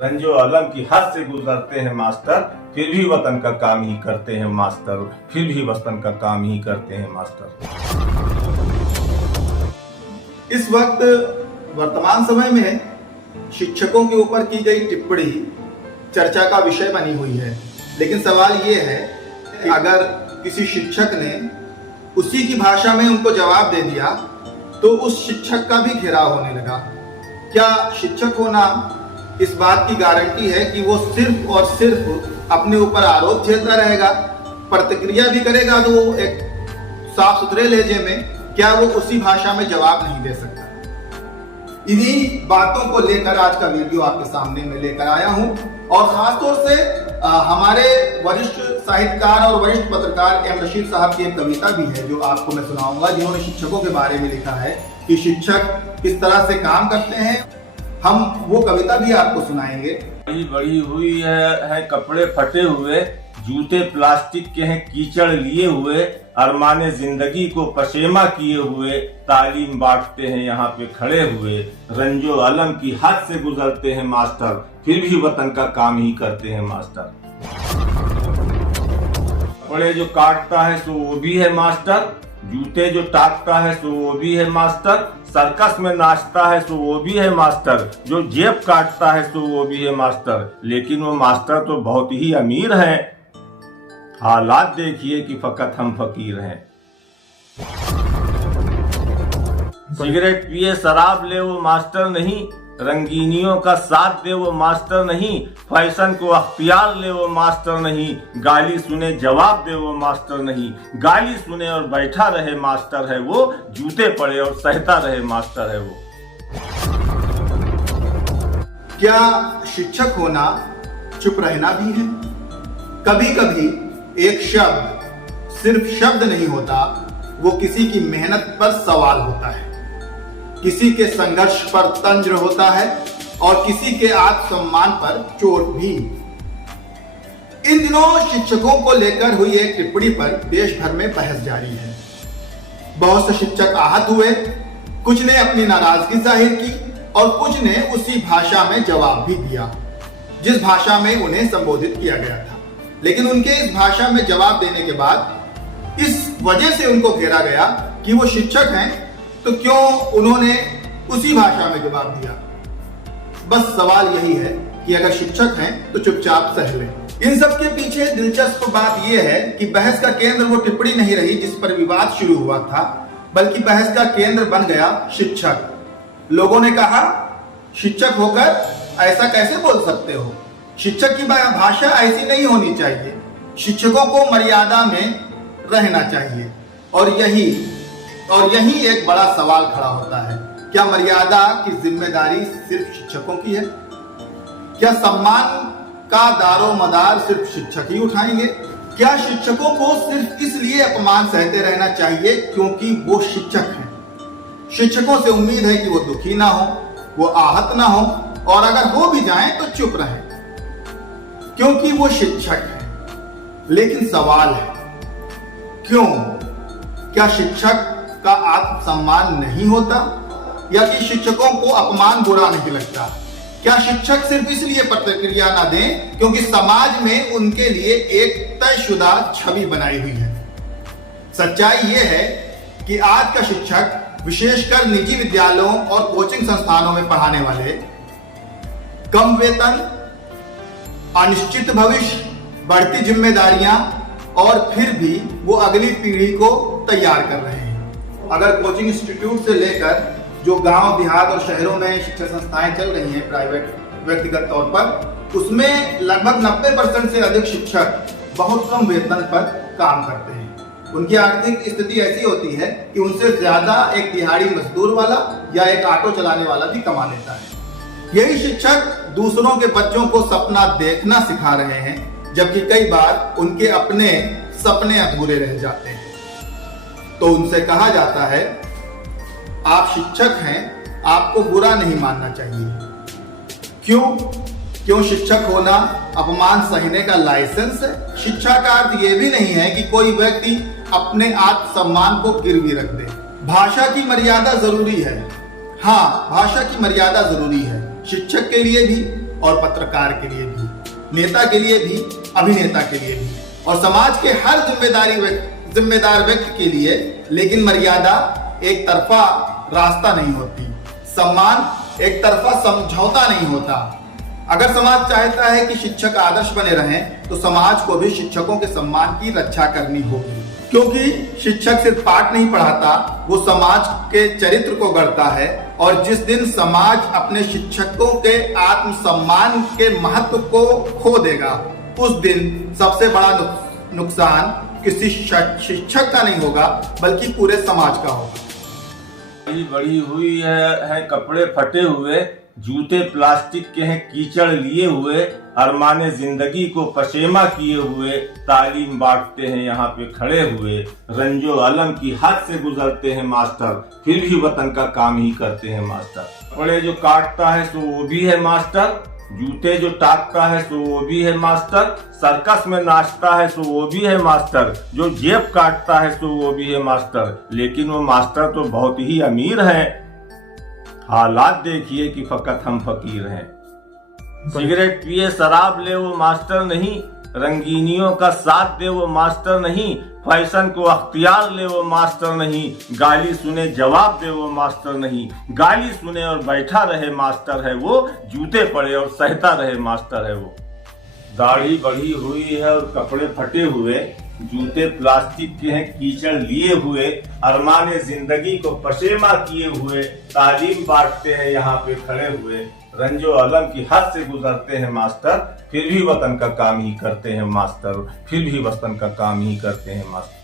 रंजो अलम की हद से गुजरते हैं मास्टर, फिर भी वतन का काम ही करते हैं मास्टर, फिर भी वतन का काम ही करते हैं मास्टर। इस वक्त वर्तमान समय में शिक्षकों के ऊपर की गई टिप्पणी चर्चा का विषय बनी हुई है। लेकिन सवाल ये है कि अगर किसी शिक्षक ने उसी की भाषा में उनको जवाब दे दिया तो उस शिक्षक का भी घेराव होने लगा। क्या शिक्षक होना इस बात की गारंटी है कि वो सिर्फ और सिर्फ अपने ऊपर आरोप झेलता रहेगा, प्रतिक्रिया भी करेगा तो वो एक साफ सुथरे लहजे में, क्या वो उसी भाषा में जवाब नहीं दे सकता? इन्हीं बातों को लेकर आज का वीडियो आपके सामने में लेकर आया हूं और खासतौर से हमारे वरिष्ठ साहित्यकार और वरिष्ठ पत्रकार एम रशीद साहब की एक कविता भी है जो आपको मैं सुनाऊंगा, जिन्होंने शिक्षकों के बारे में लिखा है कि शिक्षक किस तरह से काम करते हैं। हम वो कविता भी आपको सुनाएंगे। बड़ी हुई है कपड़े फटे हुए, जूते प्लास्टिक के हैं कीचड़ लिए हुए, अरमाने जिंदगी को पशेमा किए हुए, तालीम बांटते हैं यहाँ पे खड़े हुए, रंजो अलम की हद से गुजरते हैं मास्टर, फिर भी वतन का काम ही करते हैं मास्टर। कपड़े जो काटता है सो वो भी है मास्टर, जूते जो टाकता है सो वो भी है मास्टर, सर्कस में नाचता है सो वो भी है मास्टर, जो जेब काटता है सो वो भी है मास्टर। लेकिन वो मास्टर तो बहुत ही अमीर है, हालात देखिए कि फकत हम फकीर हैं। सिगरेट पिए शराब ले वो मास्टर नहीं, रंगीनियों का साथ दे वो मास्टर नहीं, फैशन को अख्तियार ले वो मास्टर नहीं, गाली सुने जवाब दे वो मास्टर नहीं, गाली सुने और बैठा रहे मास्टर है वो, जूते पड़े और सहता रहे मास्टर है वो। क्या शिक्षक होना चुप रहना भी है? कभी कभी एक शब्द सिर्फ शब्द नहीं होता, वो किसी की मेहनत पर सवाल होता है, किसी के संघर्ष पर तंज होता है और किसी के आत्मसम्मान पर चोट भी। इन दिनों शिक्षकों को लेकर हुई एक टिप्पणी पर देश भर में बहस जारी है। बहुत से शिक्षक आहत हुए, कुछ ने अपनी नाराजगी जाहिर की और कुछ ने उसी भाषा में जवाब भी दिया जिस भाषा में उन्हें संबोधित किया गया था। लेकिन उनके इस भाषा में जवाब देने के बाद इस वजह से उनको घेरा गया कि वो शिक्षक हैं तो क्यों उन्होंने उसी भाषा में जवाब दिया। बस सवाल यही है कि अगर शिक्षक हैं तो चुपचाप सह लें। इन सब के पीछे दिलचस्प बात यह है कि बहस का केंद्र वो टिप्पणी नहीं रही जिस पर विवाद शुरू हुआ था, बल्कि बहस का केंद्र बन गया शिक्षक। लोगों ने कहा, शिक्षक होकर ऐसा कैसे बोल सकते हो? शिक्षक की भाषा ऐसी नहीं होनी चाहिए, शिक्षकों को मर्यादा में रहना चाहिए। और यही एक बड़ा सवाल खड़ा होता है, क्या मर्यादा की जिम्मेदारी सिर्फ शिक्षकों की है? क्या सम्मान का दारो मदार सिर्फ शिक्षक ही उठाएंगे? क्या शिक्षकों को सिर्फ इसलिए अपमान सहते रहना चाहिए क्योंकि वो शिक्षक हैं? शिक्षकों से उम्मीद है कि वो दुखी ना हो, वो आहत ना हो, और अगर हो भी जाएं तो चुप रहें क्योंकि वो शिक्षक हैं। लेकिन सवाल है, क्यों? क्या शिक्षक का आत्मसम्मान नहीं होता, या कि शिक्षकों को अपमान बुरा नहीं लगता? क्या शिक्षक सिर्फ इसलिए प्रतिक्रिया ना दें क्योंकि समाज में उनके लिए एक तयशुदा छवि बनाई हुई है? सच्चाई यह है कि आज का शिक्षक, विशेषकर निजी विद्यालयों और कोचिंग संस्थानों में पढ़ाने वाले, कम वेतन, अनिश्चित भविष्य, बढ़ती जिम्मेदारियां और फिर भी वो अगली पीढ़ी को तैयार कर रहे हैं। अगर कोचिंग इंस्टीट्यूट से लेकर जो गांव देहात और शहरों में शिक्षा संस्थाएं चल रही हैं प्राइवेट व्यक्तिगत तौर पर, उसमें लगभग 90% से अधिक शिक्षक बहुत कम वेतन पर काम करते हैं। उनकी आर्थिक स्थिति ऐसी होती है कि उनसे ज्यादा एक दिहाड़ी मजदूर वाला या एक ऑटो चलाने वाला भी कमा लेता है। यही शिक्षक दूसरों के बच्चों को सपना देखना सिखा रहे हैं, जबकि कई बार उनके अपने सपने अधूरे रह जाते हैं। तो उनसे कहा जाता है, आप शिक्षक हैं, आपको बुरा नहीं मानना चाहिए। क्यों शिक्षक होना अपमान सहने का लाइसेंस है? शिक्षा का अर्थ यह भी नहीं है कि कोई व्यक्ति अपने आत्मसम्मान को गिरवी रख दे। भाषा की मर्यादा जरूरी है, हाँ, भाषा की मर्यादा जरूरी है, शिक्षक के लिए भी और पत्रकार के लिए भी, नेता के लिए भी, अभिनेता के लिए भी, और समाज के हर जिम्मेदार व्यक्ति के लिए। लेकिन मर्यादा एक तरफा रास्ता नहीं होती, सम्मान एक तरफा समझौता नहीं होता। अगर समाज चाहता है कि शिक्षक आदर्श बने रहें, तो समाज को भी शिक्षकों के सम्मान की रक्षा करनी होगी, क्योंकि शिक्षक सिर्फ पाठ नहीं पढ़ाता, वो समाज के चरित्र को गढ़ता है। और जिस दिन समाज अपने शिक्षकों के आत्मसम्मान के महत्व को खो देगा, उस दिन सबसे बड़ा नुकसान किसी शिक्षक का नहीं होगा, बल्कि पूरे समाज का होगा। बड़ी हुई है कपड़े फटे हुए, जूते प्लास्टिक के हैं कीचड़ लिए हुए, अरमाने जिंदगी को पशेमा किए हुए, तालीम बांटते हैं यहाँ पे खड़े हुए, रंजो अलम की हद से गुजरते हैं मास्टर, फिर भी वतन का काम ही करते हैं मास्टर। कपड़े जो काटता है सो वो भी है मास्टर, जूते जो टाकता है सो वो भी है मास्टर, सर्कस में नाचता है सो वो भी है मास्टर, जो जेब काटता है सो वो भी है मास्टर। लेकिन वो मास्टर तो बहुत ही अमीर हैं, हालात देखिए कि फकत हम फकीर हैं। सिगरेट पिए शराब ले वो मास्टर नहीं, रंगीनियों का साथ दे वो मास्टर नहीं, फैशन को अख्तियार ले वो मास्टर नहीं, गाली सुने जवाब दे वो मास्टर नहीं, गाली सुने और बैठा रहे मास्टर है वो, जूते पड़े और सहता रहे मास्टर है वो। दाढ़ी बढ़ी हुई है और कपड़े फटे हुए, जूते प्लास्टिक के हैं कीचड़ लिए हुए, अरमाने जिंदगी को पशेमा किए हुए, तालीम बांटते हैं यहाँ पे खड़े हुए, रंजो अलम की हद से गुजरते हैं मास्टर, फिर भी वतन का काम ही करते हैं मास्टर, फिर भी वतन का काम ही करते हैं मास्टर।